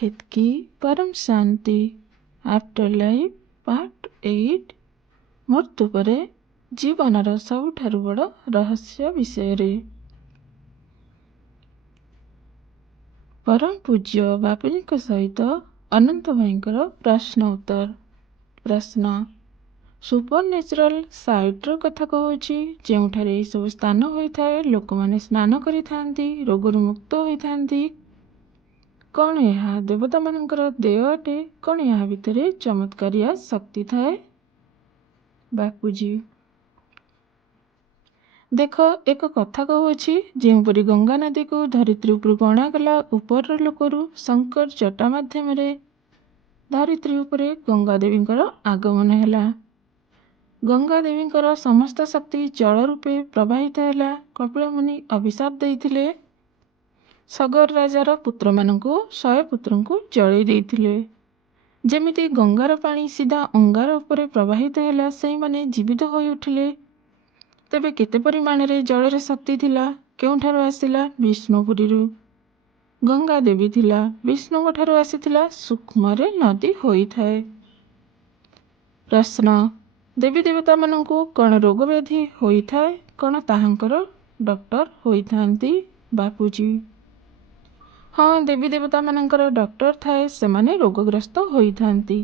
ହେତ୍କି ପରମ ଶାନ୍ତି। After life part 8 ମୃତ୍ୟୁ ପରେ ଜୀବନର ସବୁଠାରୁ ବଡ଼ ରହସ୍ୟ ବିଷୟରେ। ପରମ ପୂଜ୍ୟ ବାପୁଜୀଙ୍କ ସହିତ ଅନନ୍ତ ଭାଇଙ୍କର ପ୍ରଶ୍ନ ଉତ୍ତର। ପ୍ରଶ୍ନ: ସୁପର ନ୍ୟାଚୁରାଲ ସାଇଟ୍ର କଥା କହୁଛି, ଯେଉଁଠାରେ ଏହିସବୁ ସ୍ଥାନ ହୋଇଥାଏ, ଲୋକମାନେ ସ୍ନାନ କରିଥାନ୍ତି, ରୋଗରୁ ମୁକ୍ତ ହୋଇଥାନ୍ତି। କ'ଣ ଏହା ଦେବତାମାନଙ୍କର ଦେୟ ଅଟେ? କ'ଣ ଏହା ଭିତରେ ଚମତ୍କାରିଆ ଶକ୍ତି ଥାଏ? ବାପୁଜୀ: ଦେଖ, ଏକ କଥା କହୁଅଛି, ଯେଉଁପରି ଗଙ୍ଗା ନଦୀକୁ ଧରିତ୍ରୀ ଉପରକୁ ଅଣାଗଲା ଉପରର ଲୋକରୁ ଶଙ୍କର ଜଟା ମାଧ୍ୟମରେ, ଧରିତ୍ରୀ ଉପରେ ଗଙ୍ଗାଦେବୀଙ୍କର ଆଗମନ ହେଲା। ଗଙ୍ଗାଦେବୀଙ୍କର ସମସ୍ତ ଶକ୍ତି ଜଳ ରୂପେ ପ୍ରବାହିତ ହେଲା। କପିଳମୁନି ଅଭିଶାପ ଦେଇଥିଲେ। ସଗର ରାଜାର ପୁତ୍ରମାନଙ୍କୁ 100 ପୁତ୍ରଙ୍କୁ ଜଳେଇ ଦେଇଥିଲେ। ଯେମିତି ଗଙ୍ଗାର ପାଣି ସିଧା ଅଙ୍ଗାର ଉପରେ ପ୍ରବାହିତ ହେଲା, ସେହିମାନେ ଜୀବିତ ହୋଇ ଉଠିଲେ। ତେବେ କେତେ ପରିମାଣରେ ଜଳର ଶକ୍ତି ଥିଲା? କେଉଁଠାରୁ ଆସିଲା? ବିଷ୍ଣୁପୁରୀରୁ। ଗଙ୍ଗା ଦେବୀ ଥିଲା, ବିଷ୍ଣୁଙ୍କଠାରୁ ଆସିଥିଲା, ସୂକ୍ଷ୍ମରେ ନଦୀ ହୋଇଥାଏ। ପ୍ରଶ୍ନ: ଦେବୀ ଦେବତାମାନଙ୍କୁ କ'ଣ ରୋଗ ବ୍ୟାଧି ହୋଇଥାଏ? କ'ଣ ତାହାଙ୍କର ଡକ୍ଟର ହୋଇଥାନ୍ତି? ବାପୁଜୀ: ହଁ, ଦେବୀ ଦେବତାମାନଙ୍କର ଡକ୍ଟର ଥାଏ। ସେମାନେ ରୋଗଗ୍ରସ୍ତ ହୋଇଥାନ୍ତି।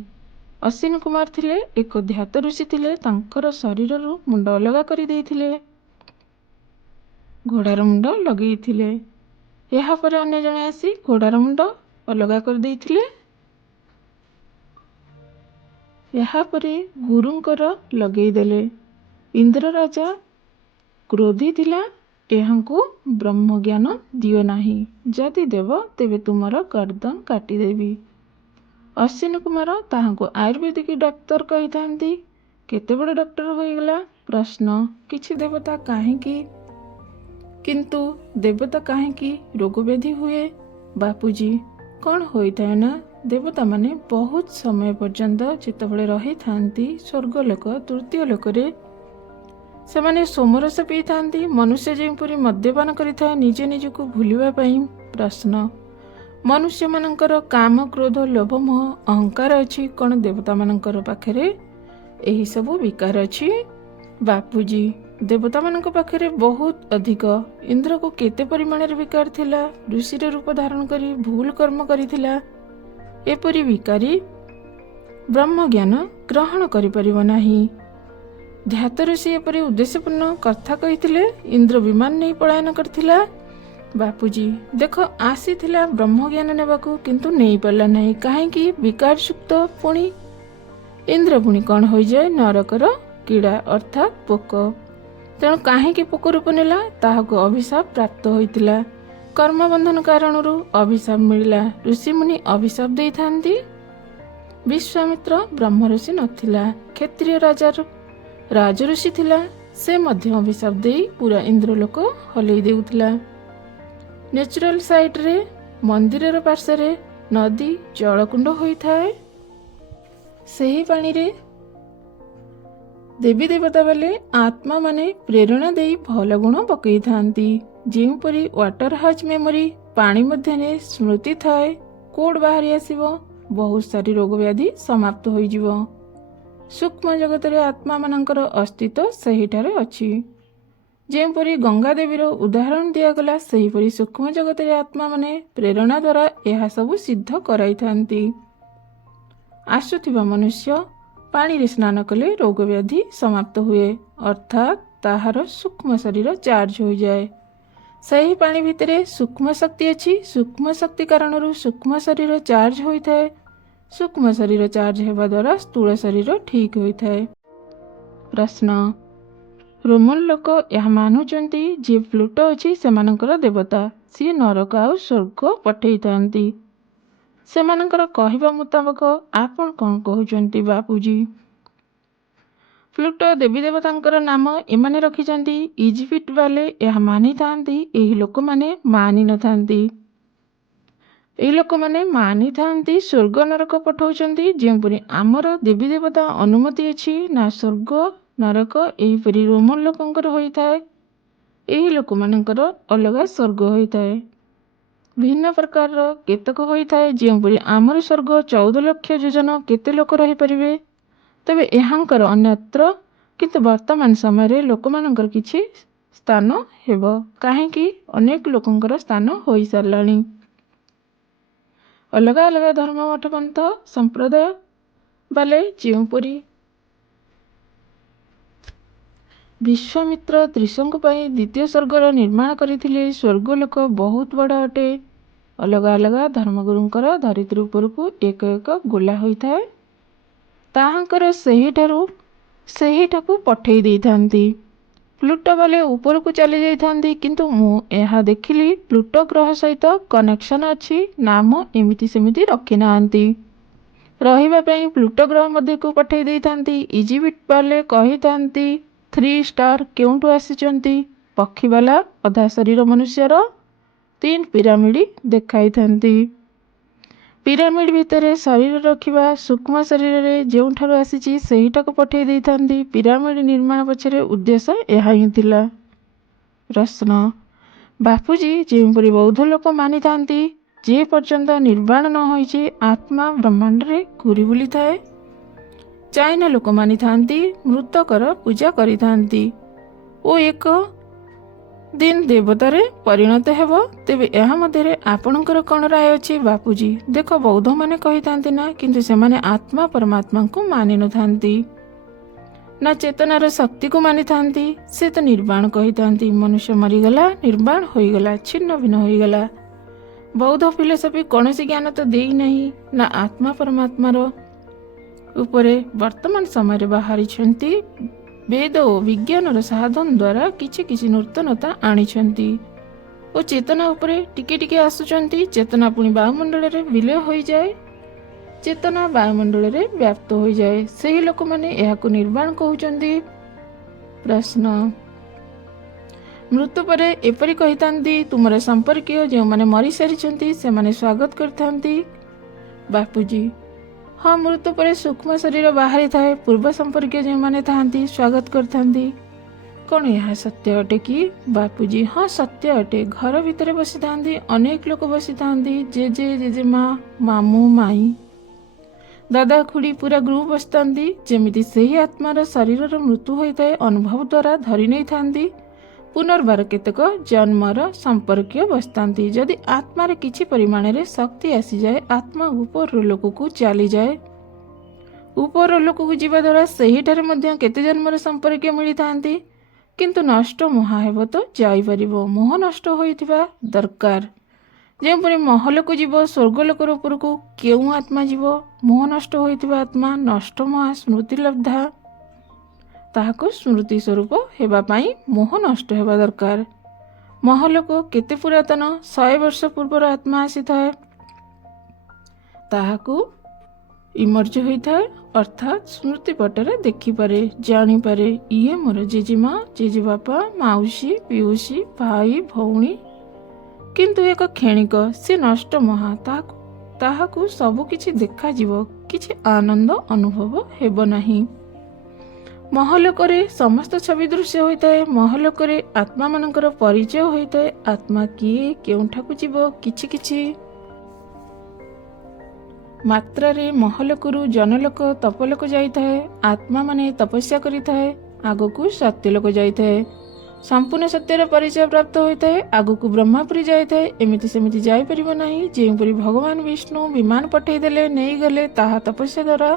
ଅଶ୍ୱିନୀ କୁମାର ଥିଲେ, ଏକ ଧ୍ୟାତ ଋଷି ଥିଲେ। ତାଙ୍କର ଶରୀରରୁ ମୁଣ୍ଡ ଅଲଗା କରି ଦେଇଥିଲେ। ଘୋଡ଼ାର ମୁଣ୍ଡ ଲଗେଇଥିଲେ। ଏହାପରେ ଅନ୍ୟ ଜଣେ ଆସି ଘୋଡ଼ାର ମୁଣ୍ଡ ଅଲଗା କରିଦେଇଥିଲେ। ଏହାପରେ ଗୁରୁଙ୍କର ଲଗେଇଦେଲେ। ଇନ୍ଦ୍ର ରାଜା କ୍ରୋଧୀ ଥିଲା। ଏହାଙ୍କୁ ବ୍ରହ୍ମଜ୍ଞାନ ଦିଅ ନାହିଁ। ଯଦି ଦେବ, ତେବେ ତୁମର ଗର୍ଦ୍ଦନ କାଟିଦେବି। ଅଶ୍ୱିନୀ କୁମାର ତାହାଙ୍କୁ ଆୟୁର୍ବେଦିକ ଡାକ୍ତର କହିଥାନ୍ତି। କେତେ ବଡ଼ ଡକ୍ଟର ହୋଇଗଲା? ପ୍ରଶ୍ନ: କିଛି ଦେବତା କାହିଁକି କିନ୍ତୁ ଦେବତା କାହିଁକି ରୋଗବ୍ୟାଧି ହୁଏ? ବାପୁଜୀ: କ'ଣ ହୋଇଥାଏ ନା, ଦେବତାମାନେ ବହୁତ ସମୟ ପର୍ଯ୍ୟନ୍ତ ଯେତେବେଳେ ରହିଥାନ୍ତି ସ୍ୱର୍ଗଲୋକ ତୃତୀୟ ଲୋକରେ, ସେମାନେ ସୋମରସ ପିଇଥାନ୍ତି, ମନୁଷ୍ୟ ଯେଉଁପରି ମଦ୍ୟପାନ କରିଥାଏ ନିଜ ନିଜକୁ ଭୁଲିବା ପାଇଁ। ପ୍ରଶ୍ନ: ମନୁଷ୍ୟମାନଙ୍କର କାମ, କ୍ରୋଧ, ଲୋଭ, ମୋହ, ଅହଙ୍କାର ଅଛି। କ'ଣ ଦେବତାମାନଙ୍କର ପାଖରେ ଏହିସବୁ ବିକାର ଅଛି? ବାପୁଜୀ: ଦେବତାମାନଙ୍କ ପାଖରେ ବହୁତ ଅଧିକ। ଇନ୍ଦ୍ରକୁ କେତେ ପରିମାଣରେ ବିକାର ଥିଲା? ଋଷିର ରୂପ ଧାରଣ କରି ଭୁଲ କର୍ମ କରିଥିଲା। ଏପରି ବିକାରୀ ବ୍ରହ୍ମଜ୍ଞାନ ଗ୍ରହଣ କରିପାରିବ ନାହିଁ। ଧ୍ୟାତ ଋଷି ଏପରି ଉଦ୍ଦେଶ୍ୟପୂର୍ଣ୍ଣ କଥା କହିଥିଲେ। ଇନ୍ଦ୍ର ବିମାନ ନେଇ ପଳାୟନ କରିଥିଲା। ବାପୁଜୀ: ଦେଖ, ଆସିଥିଲା ବ୍ରହ୍ମଜ୍ଞାନ ନେବାକୁ, କିନ୍ତୁ ନେଇପାରିଲା ନାହିଁ। କାହିଁକି? ବିକାରଯୁକ୍ତ। ପୁଣି ଇନ୍ଦ୍ର ପୁଣି କ'ଣ ହୋଇଯାଏ? ନରକର କୀଡ଼ା ଅର୍ଥାତ୍ ପୋକ। ତେଣୁ କାହିଁକି ପୋକ ରୂପ ନେଲା? ତାହାକୁ ଅଭିଶାପ ପ୍ରାପ୍ତ ହୋଇଥିଲା। କର୍ମବନ୍ଧନ କାରଣରୁ ଅଭିଶାପ ମିଳିଲା। ଋଷିମୁନି ଅଭିଶାପ ଦେଇଥାନ୍ତି। ବିଶ୍ୱାମିତ୍ର ବ୍ରହ୍ମଋଷି ନଥିଲା, କ୍ଷତ୍ରିୟ ରାଜଋଷି ଥିଲା। ସେ ମଧ୍ୟ ଅଭିଶାପ ଦେଇ ପୁରା ଇନ୍ଦ୍ରଲୋକ ହଲେଇ ଦେଉଥିଲା। ନ୍ୟାଚୁରାଲ ସାଇଟ୍ରେ ମନ୍ଦିରର ପାର୍ଶ୍ୱରେ ନଦୀ ଜଳକୁଣ୍ଡ ହୋଇଥାଏ। ସେହି ପାଣିରେ ଦେବୀ ଦେବତା ବେଳେ ଆତ୍ମାମାନେ ପ୍ରେରଣା ଦେଇ ଭଲ ଗୁଣ ପକାଇଥାନ୍ତି। ଯେଉଁପରି ୱାଟର ହାଜ୍ ମେମୋରି, ପାଣି ମଧ୍ୟରେ ସ୍ମୃତି ଥାଏ। କୋଡ଼ ବାହାରି ଆସିବ, ବହୁତ ସାରି ରୋଗ ବ୍ୟାଧି ସମାପ୍ତ ହୋଇଯିବ। ସୂକ୍ଷ୍ମ ଜଗତରେ ଆତ୍ମାମାନଙ୍କର ଅସ୍ତିତ୍ୱ ସେହିଠାରେ ଅଛି। ଯେଉଁପରି ଗଙ୍ଗା ଦେବୀର ଉଦାହରଣ ଦିଆଗଲା, ସେହିପରି ସୂକ୍ଷ୍ମ ଜଗତରେ ଆତ୍ମାମାନେ ପ୍ରେରଣା ଦ୍ୱାରା ଏହା ସବୁ ସିଦ୍ଧ କରାଇଥାନ୍ତି। ଆସୁଥିବା ମନୁଷ୍ୟ ପାଣିରେ ସ୍ନାନ କଲେ ରୋଗ ବ୍ୟାଧି ସମାପ୍ତ ହୁଏ, ଅର୍ଥାତ୍ ତାହାର ସୂକ୍ଷ୍ମ ଶରୀର ଚାର୍ଜ ହୋଇଯାଏ। ସେହି ପାଣି ଭିତରେ ସୂକ୍ଷ୍ମ ଶକ୍ତି ଅଛି। ସୂକ୍ଷ୍ମ ଶକ୍ତି କାରଣରୁ ସୂକ୍ଷ୍ମ ଶରୀର ଚାର୍ଜ ହୋଇଥାଏ। ସୂକ୍ଷ୍ମ ଶରୀର ଚାର୍ଜ ହେବା ଦ୍ୱାରା ସ୍ଥୂଳ ଶରୀର ଠିକ୍ ହୋଇଥାଏ। ପ୍ରଶ୍ନ: ରୋମାନ ଲୋକ ଏହା ମାନୁଛନ୍ତି, ଯିଏ ପ୍ଲୁଟୋ ଅଛି ସେମାନଙ୍କର ଦେବତା। ସିଏ ନରକ ଆଉ ସ୍ୱର୍ଗ ପଠେଇଥାନ୍ତି। ସେମାନଙ୍କର କହିବା ମୁତାବକ। ଆପଣ କ'ଣ କହୁଛନ୍ତି ବାପୁଜୀ? ପ୍ଲୁଟୋ ଦେବୀ ଦେବତାଙ୍କର ନାମ ଏମାନେ ରଖିଛନ୍ତି। ଇଜିପ୍ଟ ବାଲେ ଏହା ମାନିଥାନ୍ତି। ଏହି ଲୋକମାନେ ମାନିନଥାନ୍ତି। ଏହି ଲୋକମାନେ ମାନିଥାନ୍ତି ସ୍ୱର୍ଗ ନରକ ପଠାଉଛନ୍ତି। ଯେଉଁପରି ଆମର ଦେବୀ ଦେବତା ଅନୁମତି ଅଛି ନା ସ୍ୱର୍ଗ ନରକ, ଏହିପରି ରୋମାନ ଲୋକଙ୍କର ହୋଇଥାଏ। ଏହି ଲୋକମାନଙ୍କର ଅଲଗା ସ୍ୱର୍ଗ ହୋଇଥାଏ। ଭିନ୍ନ ପ୍ରକାରର କେତେକ ହୋଇଥାଏ, ଯେଉଁପରି ଆମର ସ୍ୱର୍ଗ 14 ଲକ୍ଷ ଯୋଜନ କେତେ ଲୋକ ରହିପାରିବେ। ତେବେ ଏହାଙ୍କର ଅନ୍ୟତ୍ର, କିନ୍ତୁ ବର୍ତ୍ତମାନ ସମୟରେ ଲୋକମାନଙ୍କର କିଛି ସ୍ଥାନ ହେବ, କାହିଁକି ଅନେକ ଲୋକଙ୍କର ସ୍ଥାନ ହୋଇସାରିଲାଣି। ଅଲଗା ଅଲଗା ଧର୍ମ ମଠ ପନ୍ଥ ସମ୍ପ୍ରଦାୟ ବାଲେ ଯେଉଁପରି ବିଶ୍ୱାମିତ୍ର ତ୍ରିଶଙ୍କୁ ପାଇଁ ଦ୍ୱିତୀୟ ସ୍ୱର୍ଗର ନିର୍ମାଣ କରିଥିଲେ। ସ୍ୱର୍ଗଲୋକ ବହୁତ ବଡ଼ ଅଟେ। ଅଲଗା ଅଲଗା ଧର୍ମଗୁରୁଙ୍କର ଧରିତ୍ରୀ ଉପରକୁ ଏକ ଏକ ଗୋଲା ହୋଇଥାଏ। ତାହାଙ୍କର ସେହିଠାକୁ ପଠେଇ ଦେଇଥାନ୍ତି। ପ୍ଲୁଟୋ ବାଲେ ଉପରକୁ ଚାଲି ଯାଇଥାନ୍ତି, କିନ୍ତୁ ମୁଁ ଏହା ଦେଖିଲି ପ୍ଲୁଟୋ ଗ୍ରହ ସହିତ କନେକ୍ସନ ଅଛି। ନାମ ଏମିତି ସେମିତି ରଖିନାହାନ୍ତି। ରହିବା ପାଇଁ ପ୍ଲୁଟୋ ଗ୍ରହ ମଧ୍ୟକୁ ପଠେଇ ଦେଇଥାନ୍ତି। ଇଜିପ୍ଟ ବାଲେ କହିଥାନ୍ତି 3 ଷ୍ଟାର କେଉଁଠୁ ଆସିଛନ୍ତି। ପକ୍ଷୀବାଲା ଅଧା ଶରୀର ମନୁଷ୍ୟର 3 ପିରାମିଡ଼ ଦେଖାଇଥାନ୍ତି। ପିରାମିଡ଼ ଭିତରେ ଶରୀର ରଖିବା ସୂକ୍ଷ୍ମ ଶରୀରରେ ଯେଉଁଠାରୁ ଆସିଛି ସେହିଟାକୁ ପଠେଇ ଦେଇଥାନ୍ତି। ପିରାମିଡ଼ ନିର୍ମାଣ ପଛରେ ଉଦ୍ଦେଶ୍ୟ ଏହା ହିଁ ଥିଲା। ପ୍ରଶ୍ନ, ବାପୁଜୀ ଯେଉଁପରି ବୌଦ୍ଧ ଲୋକ ମାନିଥାନ୍ତି, ଯେ ପର୍ଯ୍ୟନ୍ତ ନିର୍ବାଣ ନ ହୋଇଛି ଆତ୍ମା ବ୍ରହ୍ମାଣ୍ଡରେ ଘୂରି ବୁଲିଥାଏ। ଚାଇନା ଲୋକ ମାନିଥାନ୍ତି ମୃତକର ପୂଜା କରିଥାନ୍ତି ଓ ଏକ ଦିନ ଦେବତାରେ ପରିଣତ ହେବ। ତେବେ ଏହା ମଧ୍ୟରେ ଆପଣଙ୍କର କ'ଣ ରାୟ ଅଛି? ବାପୁଜୀ, ଦେଖ, ବୌଦ୍ଧମାନେ କହିଥାନ୍ତି ନା, କିନ୍ତୁ ସେମାନେ ଆତ୍ମା ପରମାତ୍ମାଙ୍କୁ ମାନିନଥାନ୍ତି, ନା ଚେତନାର ଶକ୍ତିକୁ ମାନିଥାନ୍ତି। ସେ ତ ନିର୍ବାଣ କହିଥାନ୍ତି। ମନୁଷ୍ୟ ମରିଗଲା, ନିର୍ବାଣ ହୋଇଗଲା, ଛିନ୍ନ ଭିନ୍ନ ହୋଇଗଲା। ବୌଦ୍ଧ ଫିଲୋସଫି କୌଣସି ଜ୍ଞାନ ତ ଦେଇନାହିଁ, ନା ଆତ୍ମା ପରମାତ୍ମାର ଉପରେ ବର୍ତ୍ତମାନ ସମୟରେ ବାହାରିଛନ୍ତି ବେଦ ଓ ବିଜ୍ଞାନର ସାଧନ ଦ୍ୱାରା କିଛି କିଛି ନୂତନତା ଆଣିଛନ୍ତି ଓ ଚେତନା ଉପରେ ଟିକେ ଟିକେ ଆସୁଛନ୍ତି। ଚେତନା ପୁଣି ବାୟୁମଣ୍ଡଳରେ ବିଲୟ ହୋଇଯାଏ, ଚେତନା ବାୟୁମଣ୍ଡଳରେ ବ୍ୟାପ୍ତ ହୋଇଯାଏ। ସେହି ଲୋକମାନେ ଏହାକୁ ନିର୍ବାଣ କହୁଛନ୍ତି। ପ୍ରଶ୍ନ, ମୃତ୍ୟୁ ପରେ ଏପରି କହିଥାନ୍ତି ତୁମର ସମ୍ପର୍କୀୟ ଯେଉଁମାନେ ମରିସାରିଛନ୍ତି ସେମାନେ ସ୍ୱାଗତ କରିଥାନ୍ତି। ବାପୁଜୀ, ହଁ, ମୃତ୍ୟୁ ପରେ ସୂକ୍ଷ୍ମ ଶରୀର ବାହାରିଥାଏ। ପୂର୍ବ ସମ୍ପର୍କୀୟ ଯେଉଁମାନେ ଥାଆନ୍ତି ସ୍ୱାଗତ କରିଥାନ୍ତି। କ'ଣ ଏହା ସତ୍ୟ ଅଟେ କି? ବାପୁଜୀ, ହଁ, ସତ୍ୟ ଅଟେ। ଘର ଭିତରେ ବସିଥାନ୍ତି, ଅନେକ ଲୋକ ବସିଥାନ୍ତି। ଜେଜେ, ଜେଜେମା, ମାମୁଁ, ମାଇଁ, ଦାଦା, ଖୁଡ଼ି, ପୁରା ଗ୍ରୁପ୍ ବସିଥାନ୍ତି। ଯେମିତି ସେହି ଆତ୍ମାର ଶରୀରର ମୃତ୍ୟୁ ହୋଇଥାଏ ଅନୁଭବ ଦ୍ୱାରା ଧରି ନେଇଥାନ୍ତି। ପୁନର୍ବାର କେତେକ ଜନ୍ମର ସମ୍ପର୍କୀୟ ବସିଥାନ୍ତି। ଯଦି ଆତ୍ମାରେ କିଛି ପରିମାଣରେ ଶକ୍ତି ଆସିଯାଏ, ଆତ୍ମା ଉପର ଲୋକକୁ ଚାଲିଯାଏ। ଉପର ଲୋକକୁ ଯିବା ଦ୍ୱାରା ସେହିଠାରେ ମଧ୍ୟ କେତେ ଜନ୍ମର ସମ୍ପର୍କୀୟ ମିଳିଥାନ୍ତି। କିନ୍ତୁ ନଷ୍ଟ ମୋହା ହେବ ତ ଯାଇପାରିବ। ମୋହ ନଷ୍ଟ ହୋଇଥିବା ଦରକାର। ଯେଉଁପରି ମହଲକୁ ଯିବ, ସ୍ୱର୍ଗଲୋକର ଉପରକୁ କେଉଁ ଆତ୍ମା ଯିବ? ମୋହ ନଷ୍ଟ ହୋଇଥିବା ଆତ୍ମା। ନଷ୍ଟ ମୋହା ସ୍ମୃତି ଲବ୍ଧା। ତାହାକୁ ସ୍ମୃତି ସ୍ୱରୂପ ହେବା ପାଇଁ ମୋହ ନଷ୍ଟ ହେବା ଦରକାର। ମହଲକୁ କେତେ ପୁରାତନ? 100 ବର୍ଷ ପୂର୍ବର ଆତ୍ମା ଆସିଥାଏ। ତାହାକୁ ଇମର୍ଜ ହୋଇଥାଏ, ଅର୍ଥାତ୍ ସ୍ମୃତିପଟରେ ଦେଖିପାରେ, ଜାଣିପାରେ, ଇଏ ମୋର ଜେଜେମା, ଜେଜେବାପା, ମାଉସୀ, ପିଉସୀ, ଭାଇ, ଭଉଣୀ। କିନ୍ତୁ ଏକ କ୍ଷଣିକ, ସେ ନଷ୍ଟ ମହା। ତାହାକୁ ସବୁ କିଛି ଦେଖାଯିବ, କିଛି ଆନନ୍ଦ ଅନୁଭବ ହେବ ନାହିଁ। ମହଲୋକରେ ସମସ୍ତ ଛବି ଦୃଶ୍ୟ ହୋଇଥାଏ। ମହଲୋକରେ ଆତ୍ମାମାନଙ୍କର ପରିଚୟ ହୋଇଥାଏ। ଆତ୍ମା କିଏ, କେଉଁଠାକୁ ଯିବ, କିଛି କିଛି ମାତ୍ରାରେ ମହଲୋକରୁ ଜନଲୋକ, ତପଲୋକ ଯାଇଥାଏ। ଆତ୍ମାମାନେ ତପସ୍ୟା କରିଥାଏ, ଆଗକୁ ସତ୍ୟଲୋକ ଯାଇଥାଏ। ସମ୍ପୂର୍ଣ୍ଣ ସତ୍ୟର ପରିଚୟ ପ୍ରାପ୍ତ ହୋଇଥାଏ, ଆଗକୁ ବ୍ରହ୍ମାପୁରୀ ଯାଇଥାଏ। ଏମିତି ସେମିତି ଯାଇପାରିବ ନାହିଁ। ଯେଉଁପରି ଭଗବାନ ବିଷ୍ଣୁ ବିମାନ ପଠାଇଦେଲେ, ନେଇଗଲେ, ତାହା ତପସ୍ୟା ଦ୍ୱାରା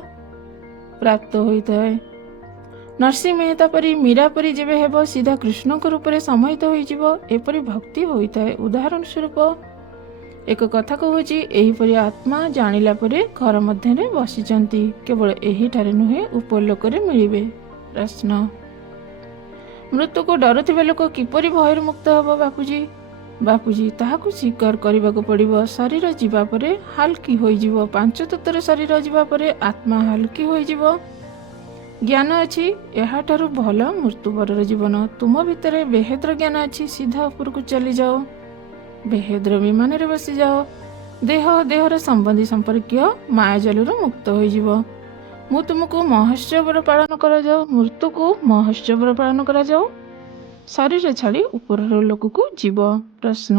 ପ୍ରାପ୍ତ ହୋଇଥାଏ। ନରସିଂହ ମେହତା ପରି, ମୀରା ପରି ଯେବେ ହେବ, ସିଧା କୃଷ୍ଣଙ୍କ ରୂପରେ ସମାହିତ ହୋଇଯିବ। ଏପରି ଭକ୍ତି ହୋଇଥାଏ। ଉଦାହରଣ ସ୍ୱରୂପ ଏକ କଥା କହୁଛି, ଏହିପରି ଆତ୍ମା ଜାଣିଲା ପରେ ଘର ମଧ୍ୟରେ ବସିଛନ୍ତି। କେବଳ ଏହିଠାରେ ନୁହେଁ, ଉପର ଲୋକରେ ମିଳିବେ। ପ୍ରଶ୍ନ, ମୃତ୍ୟୁକୁ ଡରୁଥିବା ଲୋକ କିପରି ଭୟରୁ ମୁକ୍ତ ହେବ? ବାପୁଜୀ, ବାପୁଜୀ, ତାହାକୁ ସ୍ୱୀକାର କରିବାକୁ ପଡ଼ିବ। ଶରୀର ଯିବା ପରେ ହାଲକି ହୋଇଯିବ। 5 ତତ୍ତ୍ୱର ଶରୀର ଯିବା ପରେ ଆତ୍ମା ହାଲକି ହୋଇଯିବ। ଜ୍ଞାନ ଅଛି, ଏହାଠାରୁ ଭଲ ମୃତ୍ୟୁପରର ଜୀବନ। ତୁମ ଭିତରେ ବେହେଦର ଜ୍ଞାନ ଅଛି, ସିଧା ଉପରକୁ ଚାଲିଯାଅ। ବେହେଦର ବିମାନରେ ବସିଯାଅ। ଦେହ, ଦେହର ସମ୍ବନ୍ଧୀ ସମ୍ପର୍କୀୟ ମାୟାଜାଲରୁ ମୁକ୍ତ ହୋଇଯିବ। ମୁଁ ତୁମକୁ ମହୋତ୍ସବର ପାଳନ କରାଯାଉ, ମୃତ୍ୟୁକୁ ମହୋତ୍ସବର ପାଳନ କରାଯାଉ। ଶରୀର ଛାଡ଼ି ଉପରର ଲୋକକୁ ଯିବ। ପ୍ରଶ୍ନ,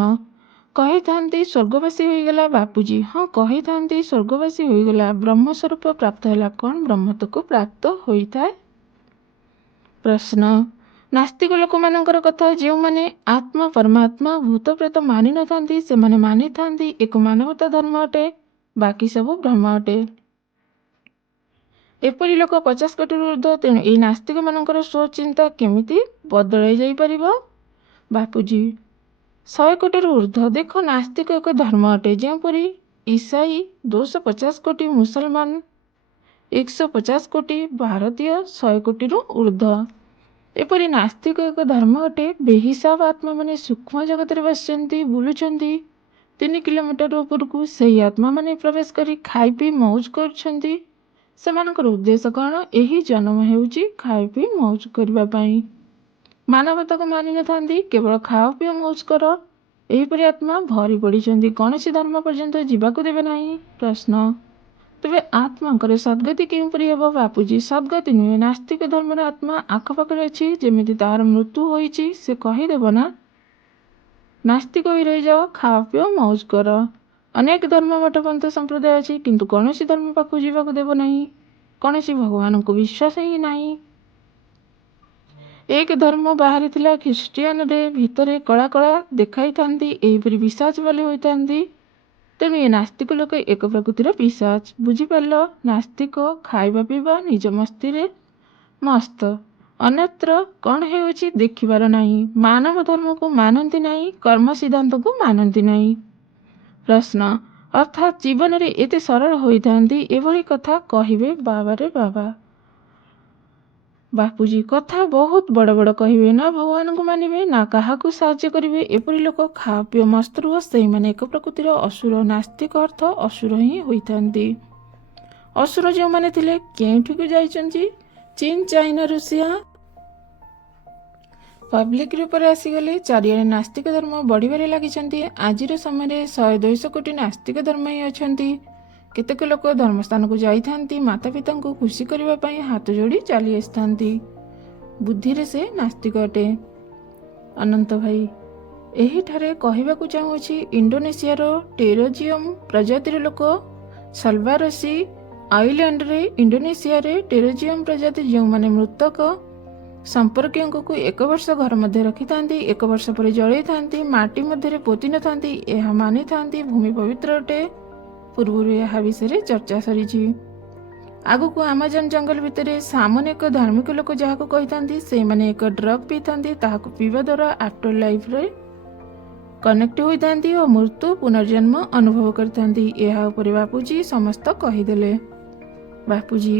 କହିଥାନ୍ତି ସ୍ୱର୍ଗବାସୀ ହୋଇଗଲା। ବାପୁଜୀ ହଁ କହିଥାନ୍ତି ସ୍ୱର୍ଗବାସୀ ହୋଇଗଲା, ବ୍ରହ୍ମସ୍ୱରୂପ ପ୍ରାପ୍ତ ହେଲା। କ'ଣ ବ୍ରହ୍ମତ୍ୱକୁ ପ୍ରାପ୍ତ ହୋଇଥାଏ? ପ୍ରଶ୍ନ, ନାସ୍ତିକ ଲୋକମାନଙ୍କର କଥା, ଯେଉଁମାନେ ଆତ୍ମା ପରମାତ୍ମା ଭୂତ ପ୍ରେତ ମାନିନଥାନ୍ତି ସେମାନେ ମାନିଥାନ୍ତି ଏକ ମାନବତା ଧର୍ମ ଅଟେ, ବାକି ସବୁ ଭ୍ରମ ଅଟେ। ଏପରି ଲୋକ 50 କୋଟିରୁ ଉର୍ଦ୍ଧ୍ୱ। ତେଣୁ ଏହି ନାସ୍ତିକମାନଙ୍କର ସ୍ୱଚିନ୍ତା କେମିତି ବଦଳାଇ ଯାଇପାରିବ? ବାପୁଜୀ 100 କୋଟିରୁ ଉର୍ଦ୍ଧ୍ୱ। ଦେଖ, ନାସ୍ତିକ ଏକ ଧର୍ମ ଅଟେ, ଯେଉଁପରି ଇସାଇ 250 କୋଟି, ମୁସଲମାନ 150 କୋଟି, ଭାରତୀୟ 100 କୋଟିରୁ ଉର୍ଦ୍ଧ୍ୱ। ଏପରି ନାସ୍ତିକ ଏକ ଧର୍ମ ଅଟେ। ବେହିସାବ ଆତ୍ମାମାନେ ସୂକ୍ଷ୍ମ ଜଗତରେ ବସିଛନ୍ତି, ବୁଲୁଛନ୍ତି। 3 କିଲୋମିଟର ଉପରକୁ ସେହି ଆତ୍ମାମାନେ ପ୍ରବେଶ କରି ଖାଇ ପିଇ ମଉଜ କରୁଛନ୍ତି। ସେମାନଙ୍କର ଉଦ୍ଦେଶ୍ୟ କ'ଣ? ଏହି ଜନ୍ମ ହେଉଛି ଖାଇ ପିଇ ମଉଜ କରିବା ପାଇଁ। ମାନବତାକୁ ମାନିନଥାନ୍ତି, କେବଳ ଖାଅ ପିଅ ମଉଜ କର। ଏହିପରି ଆତ୍ମା ଭରି ପଡ଼ିଛନ୍ତି, କୌଣସି ଧର୍ମ ପର୍ଯ୍ୟନ୍ତ ଯିବାକୁ ଦେବେ ନାହିଁ। ପ୍ରଶ୍ନ, ତେବେ ଆତ୍ମାଙ୍କର ସଦ୍ଗତି କେଉଁପରି ହେବ? ବାପୁଜୀ ସଦ୍ଗତି ନୁହେଁ। ନାସ୍ତିକ ଧର୍ମର ଆତ୍ମା ଆଖପାଖରେ ଅଛି, ଯେମିତି ତାହାର ମୃତ୍ୟୁ ହୋଇଛି ସେ କହିଦେବ ନା, ନାସ୍ତିକ ହୋଇ ରହିଯାଅ, ଖାଅ ପିଅ ମଉଜ କର। ଅନେକ ଧର୍ମ ମଠ ପନ୍ଥ ସମ୍ପ୍ରଦାୟ ଅଛି, କିନ୍ତୁ କୌଣସି ଧର୍ମ ପାଖକୁ ଯିବାକୁ ଦେବ ନାହିଁ। କୌଣସି ଭଗବାନଙ୍କୁ ବିଶ୍ୱାସ ହିଁ ନାହିଁ। ଏକ ଧର୍ମ ବାହାରିଥିଲା ଖ୍ରୀଷ୍ଟିଆନରେ, ଭିତରେ କଳା କଳା ଦେଖାଇଥାନ୍ତି, ଏହିପରି ପିଶାଚ ବୋଲି ହୋଇଥାନ୍ତି। ତେଣୁ ଏ ନାସ୍ତିକ ଲୋକ ଏକ ପ୍ରକୃତିର ପିଶାଚ। ବୁଝିପାରିଲ? ନାସ୍ତିକ ଖାଇବା ପିଇବା ନିଜ ମସ୍ତିରେ ମସ୍ତ, ଅନ୍ୟତ୍ର କ'ଣ ହେଉଛି ଦେଖିବାର ନାହିଁ। ମାନବ ଧର୍ମକୁ ମାନନ୍ତି ନାହିଁ, କର୍ମ ସିଦ୍ଧାନ୍ତକୁ ମାନନ୍ତି ନାହିଁ। ପ୍ରଶ୍ନ, ଅର୍ଥାତ୍ ଜୀବନରେ ଏତେ ସରଳ ହୋଇଥାନ୍ତି, ଏଭଳି କଥା କହିବେ? ବାବାରେ ବାବା। ବାପୁଜୀ କଥା ବହୁତ ବଡ଼ ବଡ଼ କହିବେ, ନା ଭଗବାନଙ୍କୁ ମାନିବେ ନା କାହାକୁ ସାହାଯ୍ୟ କରିବେ। ଏପରି ଲୋକ ଖାଅ ପିଅ ମସ୍ତ ରୁହ, ସେହିମାନେ ଏକ ପ୍ରକୃତିର ଅସୁର। ନାସ୍ତିକ ଅର୍ଥ ଅସୁର ହିଁ ହୋଇଥାନ୍ତି। ଅସୁର ଯେଉଁମାନେ ଥିଲେ କେଉଁଠିକୁ ଯାଇଛନ୍ତି? ଚୀନ, ଚାଇନା, ରୁଷିଆ ପବ୍ଲିକ ରୂପରେ ଆସିଗଲେ। ଚାରିଆଡ଼େ ନାସ୍ତିକ ଧର୍ମ ବଢ଼ିବାରେ ଲାଗିଛନ୍ତି। ଆଜିର ସମୟରେ 100-200 କୋଟି ନାସ୍ତିକ ଧର୍ମ ହିଁ ଅଛନ୍ତି। କେତେକ ଲୋକ ଧର୍ମସ୍ଥାନକୁ ଯାଇଥାନ୍ତି, ମାତା ପିତାଙ୍କୁ ଖୁସି କରିବା ପାଇଁ ହାତ ଯୋଡ଼ି ଚାଲି ଆସିଥାନ୍ତି। ବୁଦ୍ଧିରେ ସେ ନାସ୍ତିକ ଅଟେ। ଅନନ୍ତ ଭାଇ ଏହିଠାରେ କହିବାକୁ ଚାହୁଁଅଛି, ଇଣ୍ଡୋନେସିଆର ଟେରୋଜିୟମ ପ୍ରଜାତିର ଲୋକ ସଲଭାରସି ଆଇଲ୍ୟାଣ୍ଡରେ, ଇଣ୍ଡୋନେସିଆରେ ଟେରୋଜିୟମ ପ୍ରଜାତି ଯେଉଁମାନେ ମୃତକ ସମ୍ପର୍କୀୟଙ୍କୁ 1 ବର୍ଷ ଘର ମଧ୍ୟରେ ରଖିଥାନ୍ତି, 1 ବର୍ଷ ପରେ ଜଳାଇଥାନ୍ତି, ମାଟି ମଧ୍ୟରେ ପୋତି ନଥାନ୍ତି, ଏହା ମାନିଥାନ୍ତି ଭୂମି ପବିତ୍ର ଅଟେ। ପୂର୍ବରୁ ଏହା ବିଷୟରେ ଚର୍ଚ୍ଚା ସରିଛି। ଆଗକୁ ଆମାଜନ ଜଙ୍ଗଲ ଭିତରେ ସାମନ ଏକ ଧାର୍ମିକ ଲୋକ ଯାହାକୁ କହିଥାନ୍ତି, ସେଇମାନେ ଏକ ଡ୍ରଗ୍ ପିଇଥାନ୍ତି, ତାହାକୁ ପିଇବା ଦ୍ୱାରା ଆଫ୍ଟର ଲାଇଫରେ କନେକ୍ଟ ହୋଇଥାନ୍ତି ଓ ମୃତ୍ୟୁ ପୁନର୍ଜନ୍ମ ଅନୁଭବ କରିଥାନ୍ତି। ଏହା ଉପରେ ବାପୁଜୀ ସମସ୍ତ କହିଦେଲେ। ବାପୁଜୀ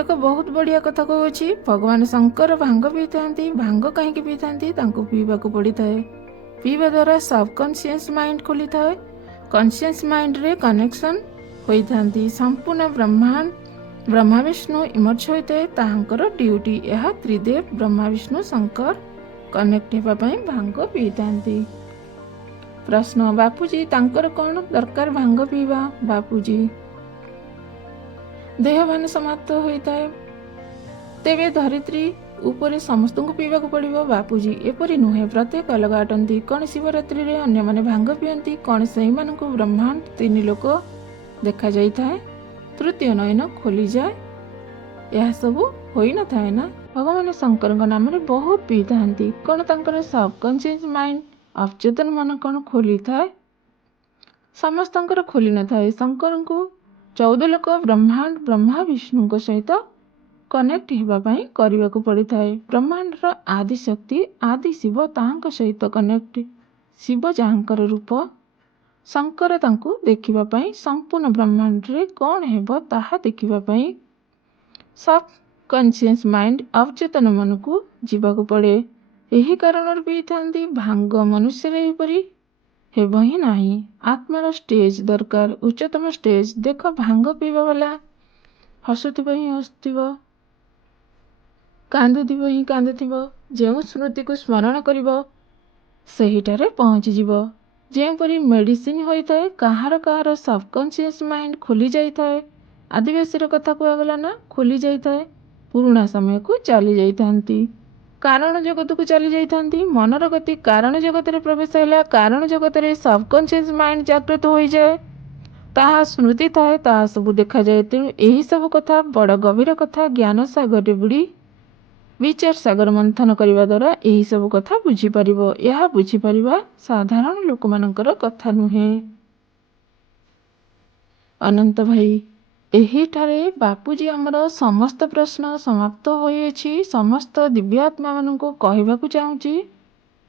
ଏକ ବହୁତ ବଢ଼ିଆ କଥା କହୁଅଛି। ଭଗବାନ ଶଙ୍କର ଭାଙ୍ଗ ପିଇଥାନ୍ତି। ଭାଙ୍ଗ କାହିଁକି ପିଇଥାନ୍ତି? ତାଙ୍କୁ ପିଇବାକୁ ପଡ଼ିଥାଏ। ପିଇବା ଦ୍ୱାରା ସବକନସିୟସ୍ ମାଇଣ୍ଡ ଖୋଲିଥାଏ, କନସିୟସ୍ ମାଇଣ୍ଡରେ କନେକ୍ସନ୍ ହୋଇଥାନ୍ତି। ସମ୍ପୂର୍ଣ୍ଣ ବ୍ରହ୍ମା ବିଷ୍ଣୁ ଇମର୍ଜ ହୋଇଥାଏ, ତାହାଙ୍କର ଡ୍ୟୁଟି ଏହା। ତ୍ରିଦେବ ବ୍ରହ୍ମା ବିଷ୍ଣୁ ଶଙ୍କର କନେକ୍ଟ ହେବା ପାଇଁ ଭାଙ୍ଗ ପିଇଥାନ୍ତି। ପ୍ରଶ୍ନ, ବାପୁଜୀ ତାଙ୍କର କ'ଣ ଦରକାର ଭାଙ୍ଗ ପିଇବା? ବାପୁଜୀ ଦେହବାନ ସମାପ୍ତ ହୋଇଥାଏ, ତେବେ ଧରିତ୍ରୀ ଉପରେ ସମସ୍ତଙ୍କୁ ପିଇବାକୁ ପଡ଼ିବ। ବାପୁଜୀ ଏପରି ନୁହେଁ, ପ୍ରତ୍ୟେକ ଅଲଗା ଅଟନ୍ତି। କ'ଣ ଶିବରାତ୍ରିରେ ଅନ୍ୟମାନେ ଭାଙ୍ଗ ପିଅନ୍ତି? କ'ଣ ସେହିମାନଙ୍କୁ ବ୍ରହ୍ମାଣ୍ଡ 3 ଲୋକ ଦେଖାଯାଇଥାଏ? ତୃତୀୟ ନୟନ ଖୋଲିଯାଏ? ଏହା ସବୁ ହୋଇନଥାଏ ନା? ଭଗବାନ ଶଙ୍କରଙ୍କ ନାମରେ ବହୁତ ପିଇଥାନ୍ତି। କ'ଣ ତାଙ୍କର ସବକନସିୟସ୍ ମାଇଣ୍ଡ ଅବଚେତନ ମନ କ'ଣ ଖୋଲିଥାଏ? ସମସ୍ତଙ୍କର ଖୋଲି ନଥାଏ। ଶଙ୍କରଙ୍କୁ 14 ଲୋକ ବ୍ରହ୍ମାଣ୍ଡ ବ୍ରହ୍ମା ବିଷ୍ଣୁଙ୍କ ସହିତ କନେକ୍ଟ ହେବା ପାଇଁ କରିବାକୁ ପଡ଼ିଥାଏ। ବ୍ରହ୍ମାଣ୍ଡର ଆଦି ଶକ୍ତି ଆଦି ଶିବ ତାହାଙ୍କ ସହିତ କନେକ୍ଟ। ଶିବ ଯାହାଙ୍କର ରୂପ, ଶଙ୍କର ତାଙ୍କୁ ଦେଖିବା ପାଇଁ, ସମ୍ପୂର୍ଣ୍ଣ ବ୍ରହ୍ମାଣ୍ଡରେ କ'ଣ ହେବ ତାହା ଦେଖିବା ପାଇଁ ସବକନସିୟସ୍ ମାଇଣ୍ଡ ଅବଚେତନ ମନକୁ ଯିବାକୁ ପଡ଼େ। ଏହି କାରଣରୁ ପିଇଥାନ୍ତି ଭାଙ୍ଗ। ମନୁଷ୍ୟର ଏହିପରି ହେବ ହିଁ ନାହିଁ। ଆତ୍ମାର ଷ୍ଟେଜ ଦରକାର, ଉଚ୍ଚତମ ଷ୍ଟେଜ। ଦେଖ, ଭାଙ୍ଗ ପିଇବା ବାଲା ହସୁଥିବ ହିଁ ହସୁଥିବ, କାନ୍ଦୁଥିବ ହିଁ କାନ୍ଦୁଥିବ। ଯେଉଁ ସ୍ମୃତିକୁ ସ୍ମରଣ କରିବ ସେହିଠାରେ ପହଞ୍ଚିଯିବ। ଯେଉଁପରି ମେଡ଼ିସିନ ହୋଇଥାଏ, କାହାର କାହାର ସବକନସିୟସ୍ ମାଇଣ୍ଡ ଖୋଲି ଯାଇଥାଏ। ଆଦିବାସୀର କଥା କୁହାଗଲା ନା, ଖୋଲି ଯାଇଥାଏ, ପୁରୁଣା ସମୟକୁ ଚାଲି ଯାଇଥାନ୍ତି। କାରଣ ଜଗତକୁ ଚାଲି ଯାଇଥାନ୍ତି। ମନର ଗତି କାରଣ ଜଗତରେ ପ୍ରବେଶ ହେଲା। କାରଣ ଜଗତରେ ସବକନସିୟସ୍ ମାଇଣ୍ଡ ଜାଗ୍ରତ ହୋଇଯାଏ। ତାହା ସ୍ମୃତି ଥାଏ, ତାହା ସବୁ ଦେଖାଯାଏ। ତେଣୁ ଏହିସବୁ କଥା ବଡ଼ ଗଭୀର କଥା। ଜ୍ଞାନ ସାଗରରେ ବୁଡ଼ି ବିଚାର ସାଗର ମନ୍ଥନ କରିବା ଦ୍ୱାରା ଏହିସବୁ କଥା ବୁଝିପାରିବ। ଏହା ବୁଝିପାରିବା ସାଧାରଣ ଲୋକମାନଙ୍କର କଥା ନୁହେଁ। ଅନନ୍ତ ଭାଇ, ଏହିଠାରେ ବାପୁଜୀ ଆମର ସମସ୍ତ ପ୍ରଶ୍ନ ସମାପ୍ତ ହୋଇଅଛି। ସମସ୍ତ ଦିବ୍ୟାତ୍ମାମାନଙ୍କୁ କହିବାକୁ ଚାହୁଁଛି,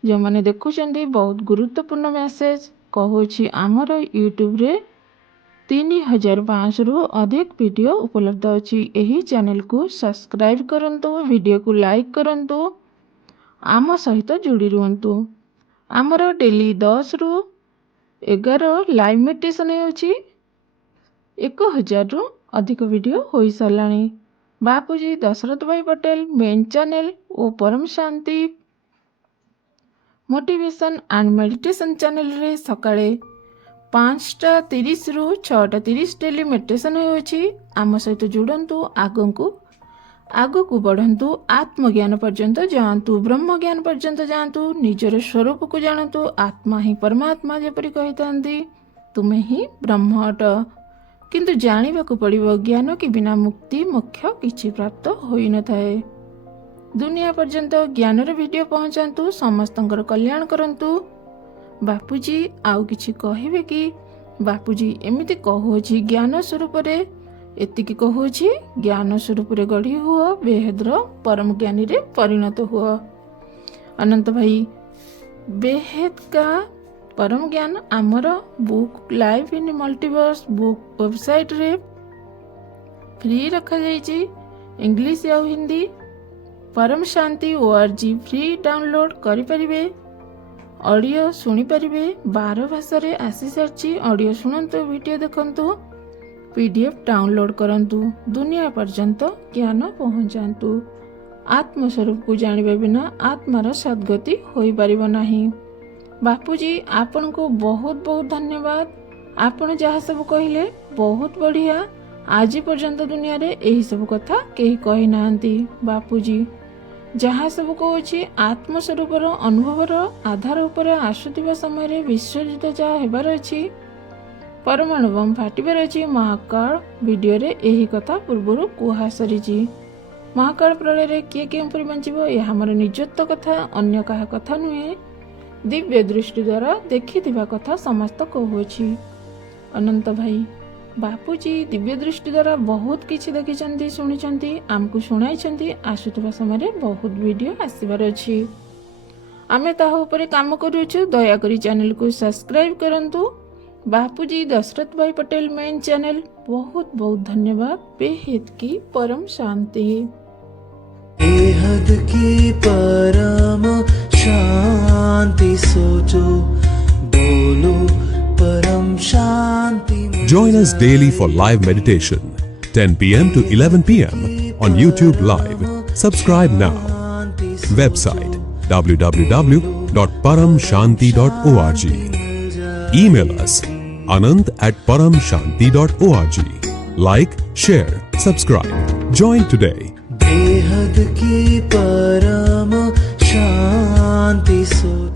ଯେଉଁମାନେ ଦେଖୁଛନ୍ତି ବହୁତ ଗୁରୁତ୍ୱପୂର୍ଣ୍ଣ ମେସେଜ କହୁଛି। ଆମର ୟୁଟ୍ୟୁବରେ 3500ରୁ ଅଧିକ ଭିଡ଼ିଓ ଉପଲବ୍ଧ ଅଛି। ଏହି ଚ୍ୟାନେଲକୁ ସବସ୍କ୍ରାଇବ୍ କରନ୍ତୁ, ଭିଡ଼ିଓକୁ ଲାଇକ୍ କରନ୍ତୁ, ଆମ ସହିତ ଯୋଡ଼ି ରୁହନ୍ତୁ। ଆମର ଡେଲି 10ରୁ 11 ଲାଇଭ୍ ମେଡ଼ିଟେସନ୍ ହେଉଛି। 1000ରୁ ଅଧିକ ଭିଡ଼ିଓ ହୋଇସାରିଲାଣି। ବାପୁଜୀ ଦଶରଥ ଭାଇ ପଟେଲ ମେନ୍ ଚ୍ୟାନେଲ ଓ ପରମ ଶାନ୍ତି ମୋଟିଭେସନ୍ ଆଣ୍ଡ ମେଡ଼ିଟେସନ୍ ଚ୍ୟାନେଲରେ ସକାଳେ 5:30ରୁ 6:30 ଡେଲି ମେଡ଼ିଟେସନ୍ ହେଉଛି। ଆମ ସହିତ ଯୋଡ଼ନ୍ତୁ, ଆଗକୁ ବଢ଼ନ୍ତୁ, ଆତ୍ମଜ୍ଞାନ ପର୍ଯ୍ୟନ୍ତ ଯାଆନ୍ତୁ, ବ୍ରହ୍ମଜ୍ଞାନ ପର୍ଯ୍ୟନ୍ତ ଯାଆନ୍ତୁ, ନିଜର ସ୍ୱରୂପକୁ ଜାଣନ୍ତୁ। ଆତ୍ମା ହିଁ ପରମାତ୍ମା ଯେପରି କହିଥାନ୍ତି, ତୁମେ ହିଁ ବ୍ରହ୍ମ ଅଟ। କିନ୍ତୁ ଜାଣିବାକୁ ପଡ଼ିବ, ଜ୍ଞାନ କି ବିନା ମୁକ୍ତି ମୋକ୍ଷ କିଛି ପ୍ରାପ୍ତ ହୋଇନଥାଏ। ଦୁନିଆ ପର୍ଯ୍ୟନ୍ତ ଜ୍ଞାନର ଭିଡ଼ିଓ ପହଞ୍ଚାନ୍ତୁ, ସମସ୍ତଙ୍କର କଲ୍ୟାଣ କରନ୍ତୁ। ବାପୁଜୀ ଆଉ କିଛି କହିବେ କି? ବାପୁଜୀ ଏମିତି କହୁଅଛି, ଜ୍ଞାନ ସ୍ୱରୂପରେ ଏତିକି କହୁଅଛି, ଜ୍ଞାନ ସ୍ୱରୂପରେ ଗଢ଼ି ହୁଅ, ବେହେଦର ପରମ ଜ୍ଞାନୀରେ ପରିଣତ ହୁଅ। ଅନନ୍ତ ଭାଇ, ବେହେଦ କା ପରମ ଜ୍ଞାନ ଆମର book life in multiverse book ୱେବସାଇଟ୍ରେ ଫ୍ରି ରଖାଯାଇଛି। ଇଂଲିଶ ଆଉ Hindi. Param Shanti ORG free download କରିପାରିବେ। ଅଡ଼ିଓ ଶୁଣିପାରିବେ। 12 ଭାଷାରେ ଆସିସାରିଛି। ଅଡ଼ିଓ ଶୁଣନ୍ତୁ, ଭିଡ଼ିଓ ଦେଖନ୍ତୁ, PDF ଡାଉନଲୋଡ୍ କରନ୍ତୁ। ଦୁନିଆ ପର୍ଯ୍ୟନ୍ତ ଜ୍ଞାନ ପହଞ୍ଚାନ୍ତୁ। ଆତ୍ମସ୍ୱରୂପକୁ ଜାଣିବା ବିନା ଆତ୍ମାର ସଦ୍ଗତି ହୋଇପାରିବ ନାହିଁ। ବାପୁଜୀ ଆପଣଙ୍କୁ ବହୁତ ବହୁତ ଧନ୍ୟବାଦ। ଆପଣ ଯାହା ସବୁ କହିଲେ ବହୁତ ବଢ଼ିଆ। ଆଜି ପର୍ଯ୍ୟନ୍ତ ଦୁନିଆରେ ଏହିସବୁ କଥା କେହି କହିନାହାନ୍ତି। ବାପୁଜୀ ଯାହା ସବୁ କହୁଛି ଆତ୍ମସ୍ୱରୂପର ଅନୁଭବର ଆଧାର ଉପରେ ଆସୁଥିବା ସମୟରେ ବିଶ୍ୱଜିତ ଯାହା ହେବାର ଅଛି, ପରମାଣୁ ବମ୍ ଫାଟିବାର ଅଛି, ମହାକାଳ ଭିଡ଼ିଓରେ ଏହି କଥା ପୂର୍ବରୁ କୁହାସରିଛି। ମହାକାଳ ପ୍ରଳୟରେ କିଏ କେଉଁପରି ବଞ୍ଚିବ, ଏହା ଆମର ନିଜତ୍ୱ କଥା, ଅନ୍ୟ କାହା କଥା ନୁହେଁ। ଦିବ୍ୟ ଦୃଷ୍ଟି ଦ୍ୱାରା ଦେଖିଥିବା କଥା ସମସ୍ତ କହୁଅଛି। ଅନନ୍ତ ଭାଇ, ବାପୁଜୀ ଦିବ୍ୟ ଦୃଷ୍ଟି ଦ୍ୱାରା ବହୁତ କିଛି ଦେଖିଛନ୍ତି, ଶୁଣିଛନ୍ତି, ଆମକୁ ଶୁଣାଇଛନ୍ତି। ଆସୁଥିବା ସମୟରେ ବହୁତ ଭିଡ଼ିଓ ଆସିବାର ଅଛି। ଆମେ ତାହା ଉପରେ କାମ କରୁଅଛୁ। ଦୟାକରି ଚ୍ୟାନେଲକୁ ସବସ୍କ୍ରାଇବ୍ କରନ୍ତୁ। ବାପୁଜୀ ଦଶରଥ ଭାଇ ପଟେଲ ମେନ୍ ଚ୍ୟାନେଲ। ବହୁତ ବହୁତ ଧନ୍ୟବାଦ। ବେହେଦ की परम शांति। बेहद की परम शांति सोचो, बोलो परम शांति। Join us daily for live meditation, 10 p.m. to 11 p.m. on YouTube Live. Subscribe now. Website www.paramshanti.org. Email us anant@paramshanti.org. Like, share, subscribe. Join today. बेहद की परम शांति सोचो।